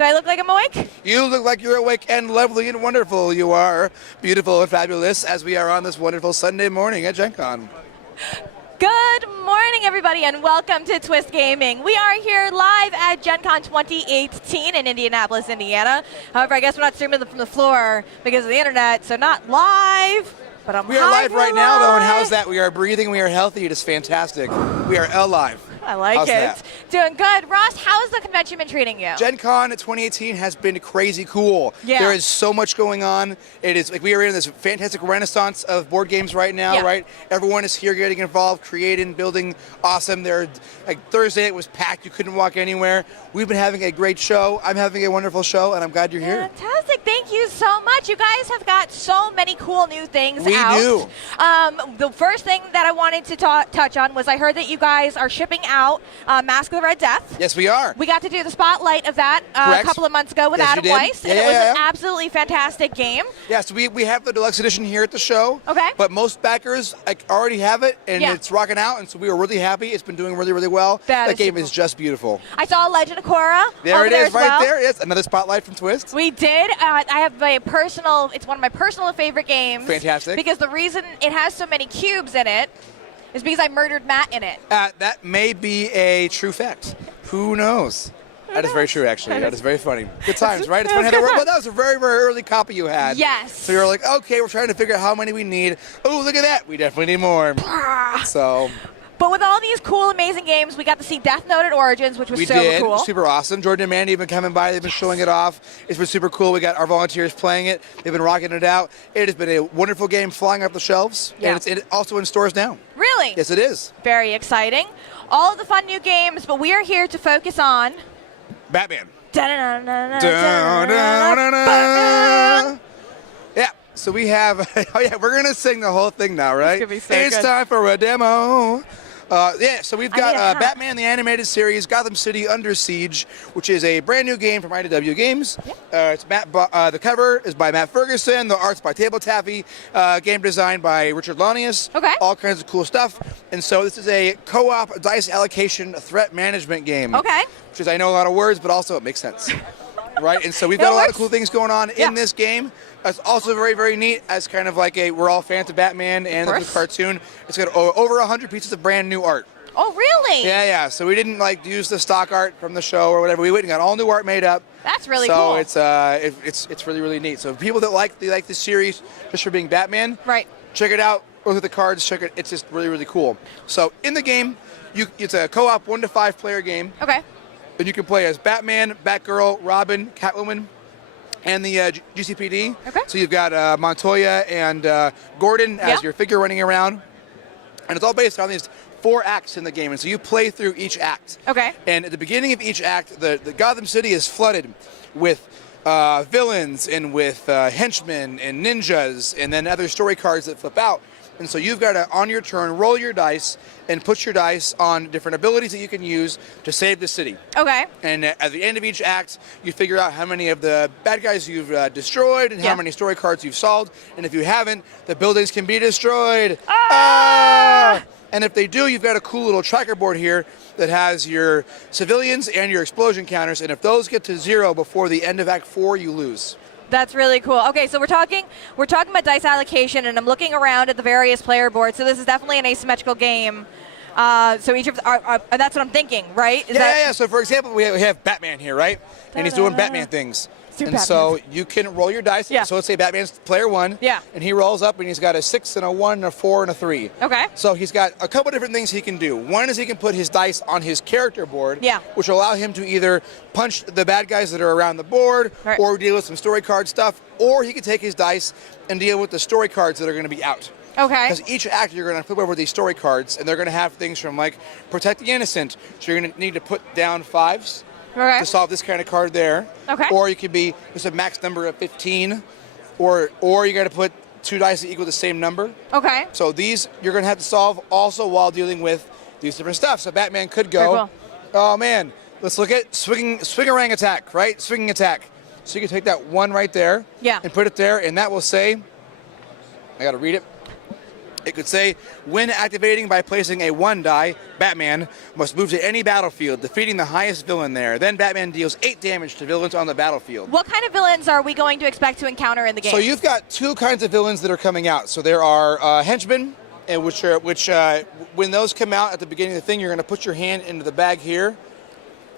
Do I look like I'm awake? You look like you're awake and lovely and wonderful. You are beautiful and fabulous as we are on this wonderful Sunday morning at Gen Con. Good morning, everybody, and welcome to Twist Gaming. We are here live at Gen Con 2018 in Indianapolis, Indiana. However, I guess we're not streaming from the floor because of the internet, so not live. But we are live right now, though, and how's that? We are breathing, we are healthy, it is fantastic. We are alive. I like how's it. That? Doing good. Ross, how's the convention been treating you? Gen Con 2018 has been crazy cool. Yeah. There is so much going on. It is like we are in this fantastic renaissance of board games right now, right? Everyone is here getting involved, creating, building, awesome. Like Thursday, it was packed. You couldn't walk anywhere. We've been having a great show. I'm having a wonderful show, and I'm glad you're here. Fantastic. Thank you so much. You guys have got so many cool new things out. We do. The first thing that I wanted to touch on was I heard that you guys are shipping out Mask of the Red Death. Yes, we are. We got to do the spotlight of that a couple of months ago with Adam Weiss, and it was an absolutely fantastic game. Yeah, so we have the deluxe edition here at the show. Okay. But most backers already have it, and it's rocking out, and so we were really happy. It's been doing really, really well. That game is just beautiful. I saw Legend of Korra. There it is, right there. Yes, another spotlight from Twist. We did. I have it's one of my personal favorite games. Fantastic. Because the reason it has so many cubes in it is because I murdered Matt in it. That may be a true fact. Who knows? That is very true, actually. That is very funny. Good times, right? It's funny how that was a very, very early copy you had. Yes. So you're like, okay, we're trying to figure out how many we need. Oh, look at that. We definitely need more. But with all these cool, amazing games, we got to see Death Note at Origins, which was cool. We did. Super awesome. Jordan and Mandy have been coming by. They've been showing it off. It's been super cool. We got our volunteers playing it. They've been rocking it out. It has been a wonderful game flying off the shelves. Yeah. And it's also in stores now. Really? Yes, it is. Very exciting. All of the fun new games, but we are here to focus on Batman. Yeah, so we have, we're going to sing the whole thing now, right? It's time for a demo. So we've got Batman the Animated Series, Gotham City Under Siege, which is a brand new game from IDW Games. It's the cover is by Matt Ferguson, the art's by Table Taffy, game design by Richard Launius. Okay. All kinds of cool stuff. And so this is a co-op dice allocation threat management game. Okay. Which is, I know a lot of words, but also it makes sense. Right? And so we've got a lot of cool things going on in this game. It's also very, very neat as kind of like we're all fans of Batman and the cartoon. It's got over 100 pieces of brand new art. Oh, really? Yeah. So we didn't use the stock art from the show or whatever. We went and got all new art made up. That's really cool. So it's really, really neat. So people that like this series just for being Batman, right? Check it out. Look at the cards. Check it. It's just really, really cool. So in the game, it's a co-op 1 to 5 player game. Okay. And you can play as Batman, Batgirl, Robin, Catwoman, and the GCPD. Okay. So you've got Montoya and Gordon as your figure running around. And it's all based on these 4 acts in the game. And so you play through each act. Okay. And at the beginning of each act, the Gotham City is flooded with villains and with henchmen and ninjas and then other story cards that flip out. And so you've got to, on your turn, roll your dice and put your dice on different abilities that you can use to save the city. Okay. And at the end of each act, you figure out how many of the bad guys you've destroyed and how many story cards you've solved. And if you haven't, the buildings can be destroyed. Ah! And if they do, you've got a cool little tracker board here that has your civilians and your explosion counters. And if those get to 0 before the end of Act 4, you lose. That's really cool. Okay, so we're talking about dice allocation, and I'm looking around at the various player boards. So this is definitely an asymmetrical game. So each of that's what I'm thinking, right? Yeah. So for example, we have Batman here, right? And he's doing Batman things. And so you can roll your dice. Yeah. So let's say Batman's player 1. Yeah. And he rolls up and he's got a 6 and a 1 and a 4 and a 3. Okay. So he's got a couple different things he can do. One is he can put his dice on his character board, which will allow him to either punch the bad guys that are around the board or deal with some story card stuff, or he can take his dice and deal with the story cards that are going to be out. Okay. Because each act you're going to flip over these story cards, and they're going to have things from like protect the innocent. So you're going to need to put down 5s. To solve this kind of card there. Okay. Or you could be just a max number of 15, or you got to put 2 dice that equal the same number. Okay. So these you're going to have to solve also while dealing with these different stuff. So Batman could go, oh man, let's look at swingarang attack, right? Swinging attack. So you can take that 1 right there, and put it there, and that will say, I got to read it. It could say, when activating by placing a 1 die, Batman must move to any battlefield, defeating the highest villain there. Then Batman deals 8 damage to villains on the battlefield. What kind of villains are we going to expect to encounter in the game? So you've got 2 kinds of villains that are coming out. So there are henchmen, which when those come out at the beginning of the thing, you're going to put your hand into the bag here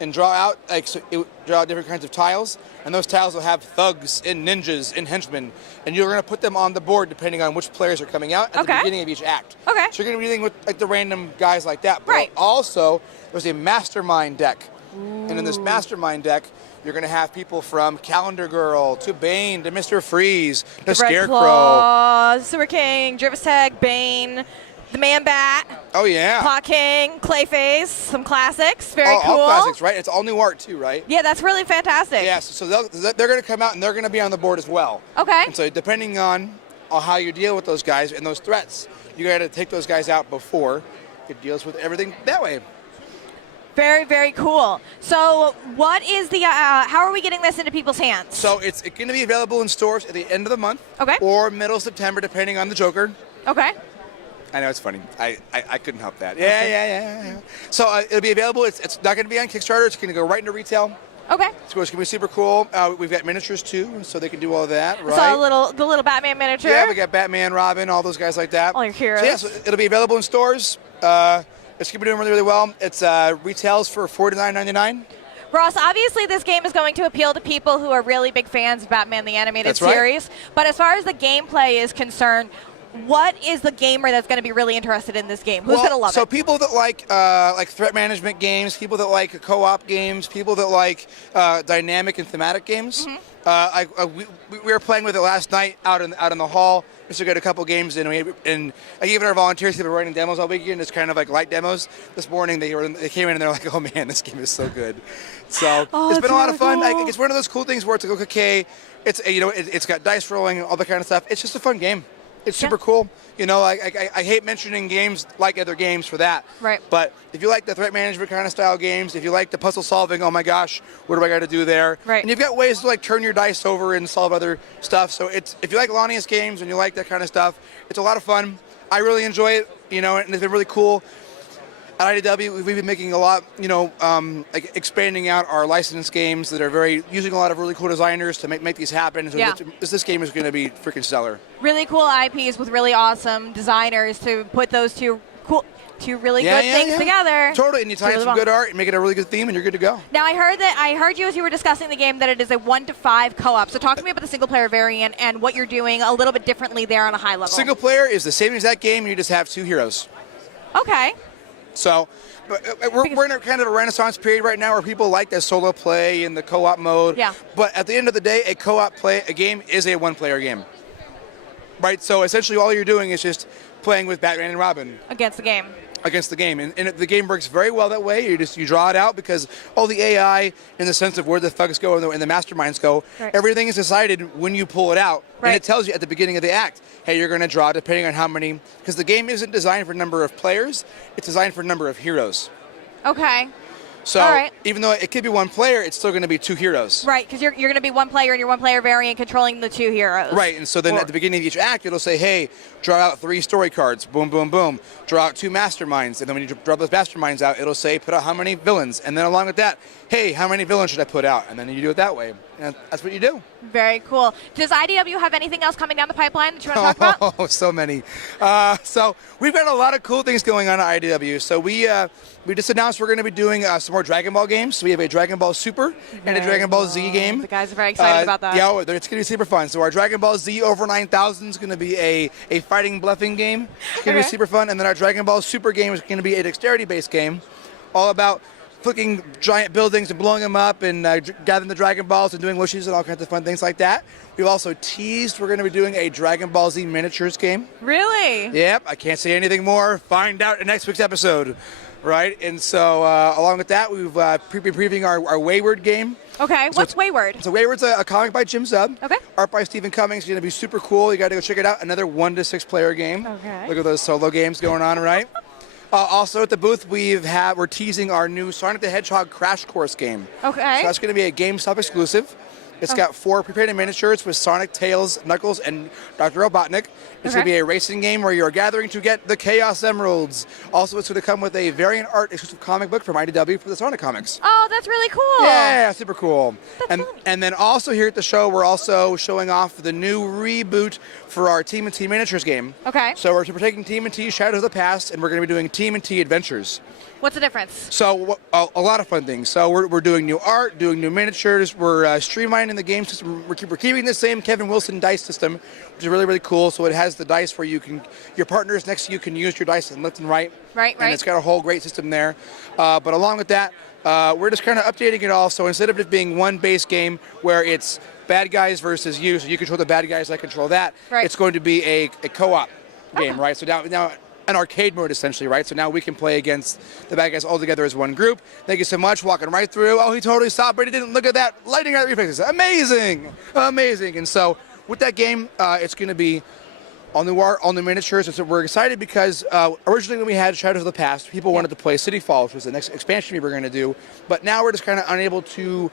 and draw out different kinds of tiles, and those tiles will have thugs and ninjas and henchmen, and you're going to put them on the board depending on which players are coming out at the beginning of each act. Okay. So you're going to be dealing with like the random guys like that. But right. Also, there's a mastermind deck, and in this mastermind deck, you're going to have people from Calendar Girl to Bane to Mr. Freeze to Scarecrow, Claw, Sewer King, Jervis Tag, Bane. The Man-Bat. Oh, yeah. Paw King, Clayface, some classics. Very cool. All classics, right? It's all new art, too, right? Yeah, that's really fantastic. Yeah, so they're going to come out, and they're going to be on the board as well. Okay. And so depending on how you deal with those guys and those threats, you got to take those guys out before it deals with everything that way. Very, very cool. So what is the, how are we getting this into people's hands? So it's going to be available in stores at the end of the month. Okay. Or middle of September, depending on the Joker. Okay. I know, it's funny. I couldn't help that. Yeah. So it'll be available. It's not going to be on Kickstarter. It's going to go right into retail. Okay. So it's going to be super cool. We've got miniatures, too, so they can do all of that, right? So the little Batman miniature. Yeah, we got Batman, Robin, all those guys like that. All your heroes. So, yeah, so it'll be available in stores. It's going to be doing really, really well. It's retails for $49.99. Ross, obviously this game is going to appeal to people who are really big fans of Batman the Animated Series. Right. But as far as the gameplay is concerned, what is the gamer that's going to be really interested in this game? Who's going to love it? So people that like threat management games, people that like co-op games, people that like dynamic and thematic games. Mm-hmm. We were playing with it last night out in the hall. Just got a couple games in, and I gave it our volunteers who have been writing demos all weekend. It's kind of like light demos. This morning they came in and they're like, "Oh man, this game is so good." So it's been a lot of fun. It's one of those cool things where it's like, okay, it's got dice rolling, all that kind of stuff. It's just a fun game. It's super cool. I hate mentioning games like other games for that. Right. But if you like the threat management kind of style games, if you like the puzzle solving, oh my gosh, what do I got to do there? Right. And you've got ways to like turn your dice over and solve other stuff. So if you like Lanius games and you like that kind of stuff, it's a lot of fun. I really enjoy it, and it's been really cool. At IDW, we've been making a lot, like expanding out our licensed games that are using a lot of really cool designers to make these happen. So this game is going to be freaking stellar. Really cool IPs with really awesome designers to put those two really good things together. Totally, and you tie in some good art and make it a really good theme, and you're good to go. Now, I heard you as you were discussing the game that it is a 1 to 5 co-op. So talk to me about the single player variant and what you're doing a little bit differently there on a high level. Single player is the same as that game. You just have 2 heroes. Okay. So we're in a kind of a renaissance period right now where people like that solo play and the co-op mode. Yeah. But at the end of the day, a game is a one-player game. Right? So essentially all you're doing is just playing with Batman and Robin. Against the game. And the game works very well that way. You draw it out because all the AI, in the sense of where the thugs go and the masterminds go, everything is decided when you pull it out, and it tells you at the beginning of the act, hey, you're going to draw depending on how many, because the game isn't designed for number of players, it's designed for number of heroes. Okay. So even though it could be 1 player, it's still going to be 2 heroes. Right, because you're going to be 1 player and your 1 player variant controlling the 2 heroes. Right, and so then at the beginning of each act, it'll say, hey, draw out 3 story cards, boom, boom, boom. Draw out 2 masterminds, and then when you draw those masterminds out, it'll say, put out how many villains. And then along with that, hey, how many villains should I put out? And then you do it that way. And that's what you do. Very cool. Does IDW have anything else coming down the pipeline that you want to talk about? Oh, so many. So we've got a lot of cool things going on at IDW. So we just announced we're going to be doing some more Dragon Ball games. So we have a Dragon Ball Super and a Dragon Ball Z game. The guys are very excited about that. Yeah, it's going to be super fun. So our Dragon Ball Z over 9,000 is going to be a fighting bluffing game. It's going to be super fun. And then our Dragon Ball Super game is going to be a dexterity-based game, all about flicking giant buildings and blowing them up and gathering the Dragon Balls and doing wishes and all kinds of fun things like that. We've also teased we're going to be doing a Dragon Ball Z miniatures game. Really? Yep. I can't say anything more. Find out in next week's episode. Right? And so along with that, we've been previewing our Wayward game. Okay. What's Wayward? So Wayward's a comic by Jim Zub. Okay. Art by Stephen Cummings. It's going to be super cool. You got to go check it out. Another 1 to 6 player game. Okay. Look at those solo games going on, right? Also at the booth, we're teasing our new Sonic the Hedgehog Crash Course game. Okay. So that's going to be a GameStop exclusive. It's got 4 pre-painted miniatures with Sonic, Tails, Knuckles, and Dr. Robotnik. It's going to be a racing game where you're gathering to get the Chaos Emeralds. Also, it's going to come with a variant art exclusive comic book from IDW for the Sonic comics. Oh, that's really cool. Yeah, super cool. That's fun. And then also here at the show, we're also showing off the new reboot for our TMNT Miniatures game. Okay. So we're taking TMNT Shadows of the Past, and we're going to be doing TMNT Adventures. What's the difference? So a lot of fun things. So we're doing new art, doing new miniatures. We're streamlining the game system. We're keeping the same Kevin Wilson dice system, which is really, really cool. So it has the dice where you can, your partners next to you can use your dice and left and right. Right. And it's got a whole great system there. But along with that, we're just kind of updating it all. So instead of just being one base game where it's bad guys versus you, so you control the bad guys, I control that, it's going to be a co-op game, right? So now an arcade mode, essentially, right? So now we can play against the bad guys all together as one group. Thank you so much. Walking right through. Oh, he totally stopped, but he didn't. Look at that. Lightning out reflexes. Amazing. Amazing. And so with that game, it's going to be all new art, all new miniatures. And so we're excited because originally when we had Shadows of the Past, people wanted to play City Fall, which was the next expansion we were going to do. But now we're just kind of unable to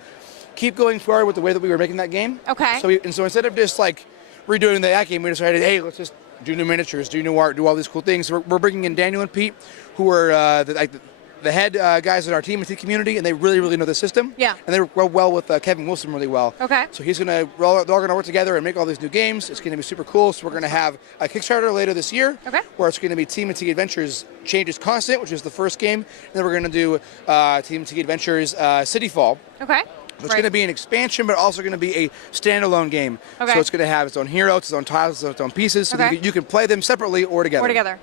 keep going forward with the way that we were making that game. Okay. So instead of just like redoing that game, we decided, hey, let's just do new miniatures, do new art, do all these cool things. So we're bringing in Daniel and Pete, who are the head guys in our TMNT community, and they really, really know the system. Yeah. And they work well with Kevin Wilson really well. Okay. So they're all going to work together and make all these new games. It's going to be super cool. So we're going to have a Kickstarter later this year, where it's going to be TMNT Adventures Changes Constant, which is the first game. And then we're going to do TMNT Adventures City Fall. Okay. So it's going to be an expansion, but also going to be a standalone game. Okay. So it's going to have its own heroes, its own tiles, its own pieces, so that you can play them separately or together.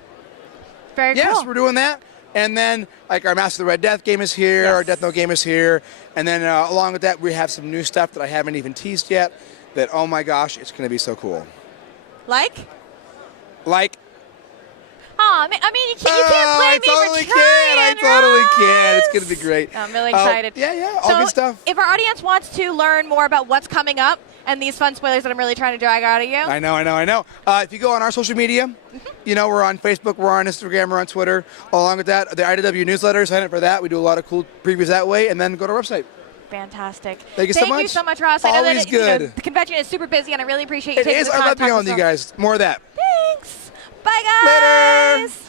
Very cool. Yes, we're doing that. And then, like, our Master of the Red Death game is here, our Death Note game is here. And then along with that, we have some new stuff that I haven't even teased yet that, oh my gosh, it's going to be so cool. Like? Oh, I mean, you can't blame me for trying. I totally can. It's going to be great. I'm really excited. All good stuff. If our audience wants to learn more about what's coming up and these fun spoilers that I'm really trying to drag out of you. I know. If you go on our social media, we're on Facebook, we're on Instagram, we're on Twitter. Along with that, the IDW newsletter, sign up for that. We do a lot of cool previews that way, and then go to our website. Fantastic. Thank you so much. Thank you so much, Ross. Always I know that good. The convention is super busy, and I really appreciate you taking the time. I love being on with you guys. More of that. Thanks. Bye, guys. Later.